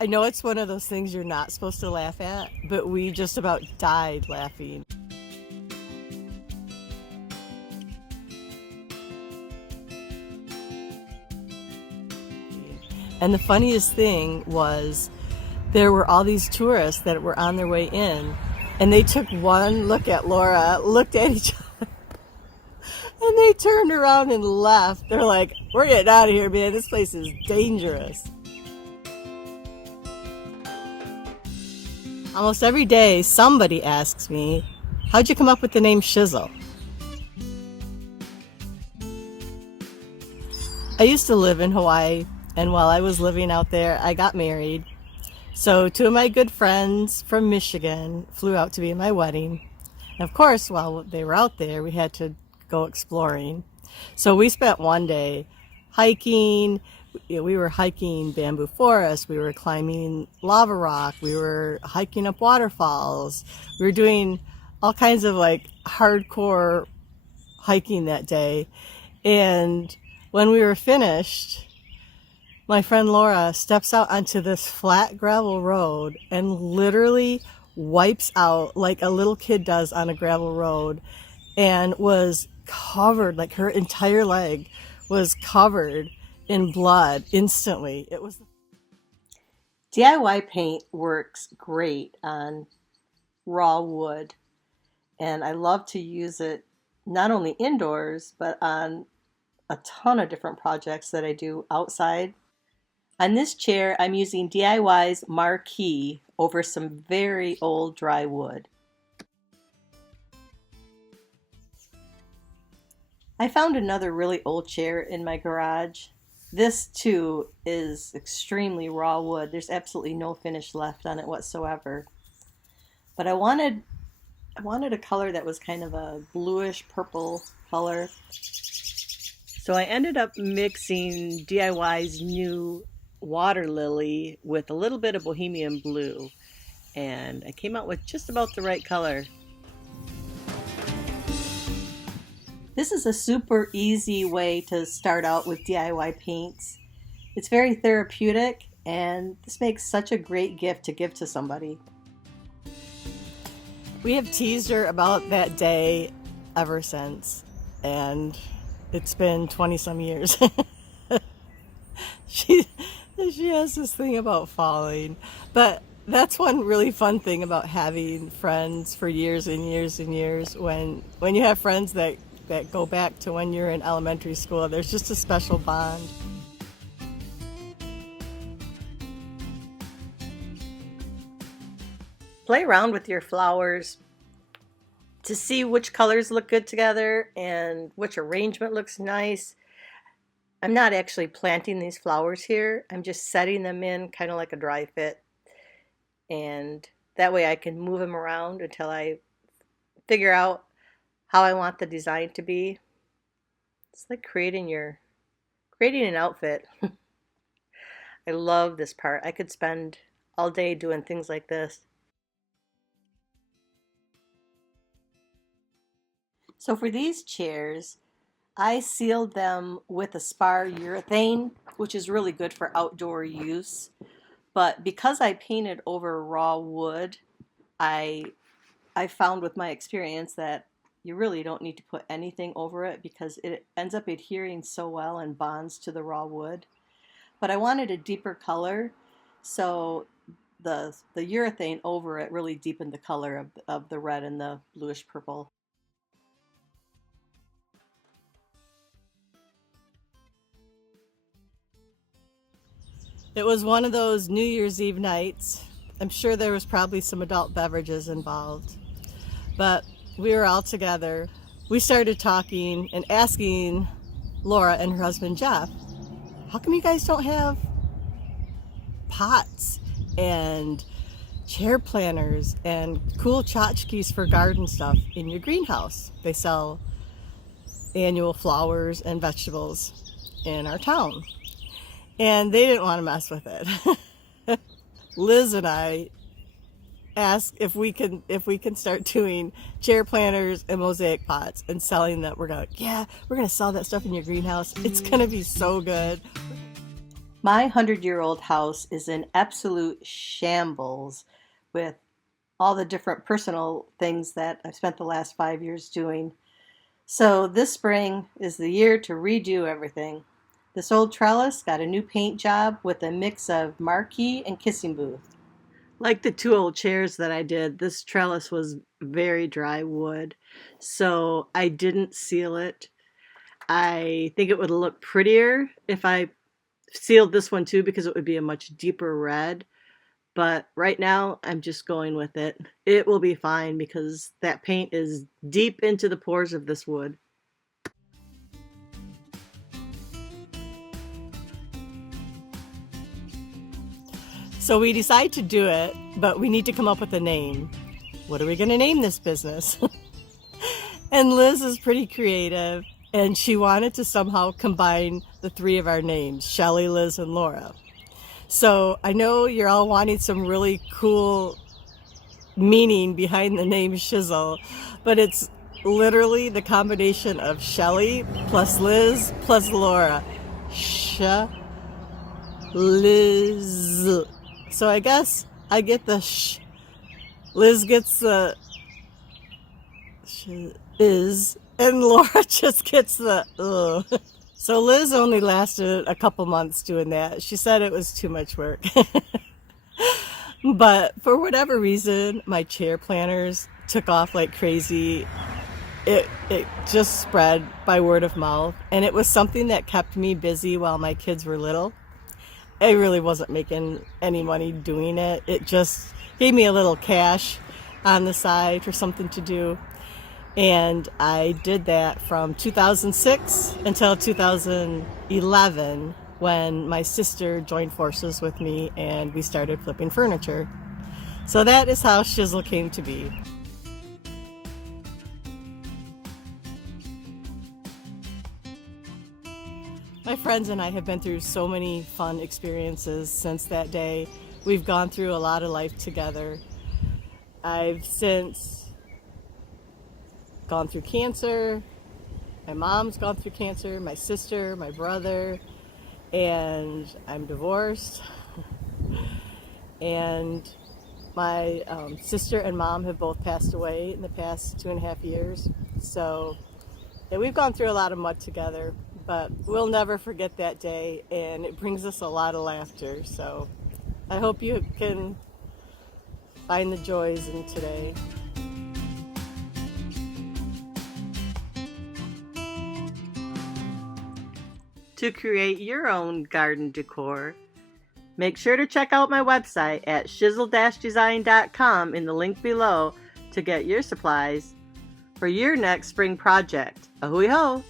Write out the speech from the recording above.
I know it's one of those things you're not supposed to laugh at, but we just about died laughing. And the funniest thing was there were all these tourists that were on their way in, and they took one look at Laura, looked at each other, and they turned around and left. They're like, we're getting out of here, man. This place is dangerous. Almost every day, somebody asks me, how'd you come up with the name Shizzle? I used to live in Hawaii, and while I was living out there, I got married. So two of my good friends from Michigan flew out to be in my wedding. And of course, while they were out there, we had to go exploring. So we spent one day hiking. We were hiking bamboo forest. We were climbing lava rock. We were hiking up waterfalls. We were doing all kinds of like hardcore hiking that day. And when we were finished, my friend Laura steps out onto this flat gravel road and literally wipes out like a little kid does on a gravel road, and was covered, like her entire leg was covered in blood instantly. It was DIY paint works great on raw wood, and I love to use it not only indoors but on a ton of different projects that I do outside. On this chair, I'm using DIY's marquee over some very old dry wood. I found another really old chair in my garage. This too is extremely raw wood. There's absolutely no finish left on it whatsoever. But I wanted a color that was kind of a bluish purple color. So I ended up mixing DIY's new water lily with a little bit of bohemian blue, and I came out with just about the right color. This is a super easy way to start out with DIY paints. It's very therapeutic, and this makes such a great gift to give to somebody. We have teased her about that day ever since, and it's been 20 some years. She has this thing about falling, but that's one really fun thing about having friends for years and years and years. When you have friends that go back to when you're in elementary school, there's just a special bond. Play around with your flowers to see which colors look good together and which arrangement looks nice. I'm not actually planting these flowers here. I'm just setting them in kind of like a dry fit. And that way I can move them around until I figure out how I want the design to be. It's like creating an outfit. I love this part. I could spend all day doing things like this. So for these chairs, I sealed them with a spar urethane, which is really good for outdoor use. But because I painted over raw wood, I found with my experience that you really don't need to put anything over it because it ends up adhering so well and bonds to the raw wood. But I wanted a deeper color, so the urethane over it really deepened the color of the red and the bluish purple. It was one of those New Year's Eve nights. I'm sure there was probably some adult beverages involved, but we were all together. We started talking and asking Laura and her husband Jeff, how come you guys don't have pots and chair planters and cool tchotchkes for garden stuff in your greenhouse? They sell annual flowers and vegetables in our town. And they didn't want to mess with it. Liz and I asked if we can start doing chair planters and mosaic pots and selling that. We're gonna sell that stuff in your greenhouse. It's gonna be so good. My 100-year-old house is in absolute shambles with all the different personal things that I've spent the last 5 years doing. So this spring is the year to redo everything. This old trellis got a new paint job with a mix of marquee and kissing booth. Like the two old chairs that I did, this trellis was very dry wood, so I didn't seal it. I think it would look prettier if I sealed this one too because it would be a much deeper red. But right now, I'm just going with it. It will be fine because that paint is deep into the pores of this wood. So we decide to do it, but we need to come up with a name. What are we going to name this business? And Liz is pretty creative, and she wanted to somehow combine the three of our names, Shelly, Liz, and Laura. So I know you're all wanting some really cool meaning behind the name Shizzle, but it's literally the combination of Shelly plus Liz plus Laura. Liz. So I guess I get the sh. Liz gets the is, and Laura just gets the ugh. So Liz only lasted a couple months doing that. She said it was too much work. But for whatever reason, my chair planners took off like crazy. It just spread by word of mouth, and it was something that kept me busy while my kids were little. I really wasn't making any money doing it. It just gave me a little cash on the side for something to do. And I did that from 2006 until 2011 when my sister joined forces with me and we started flipping furniture. So that is how Shizzle came to be. My friends and I have been through so many fun experiences since that day. We've gone through a lot of life together. I've since gone through cancer. My mom's gone through cancer, my sister, my brother, and I'm divorced. And my sister and mom have both passed away in the past 2.5 years. So yeah, we've gone through a lot of mud together, but we'll never forget that day, and it brings us a lot of laughter. So I hope you can find the joys in today. To create your own garden decor, make sure to check out my website at shizzle-design.com in the link below to get your supplies for your next spring project. Ahoy ho!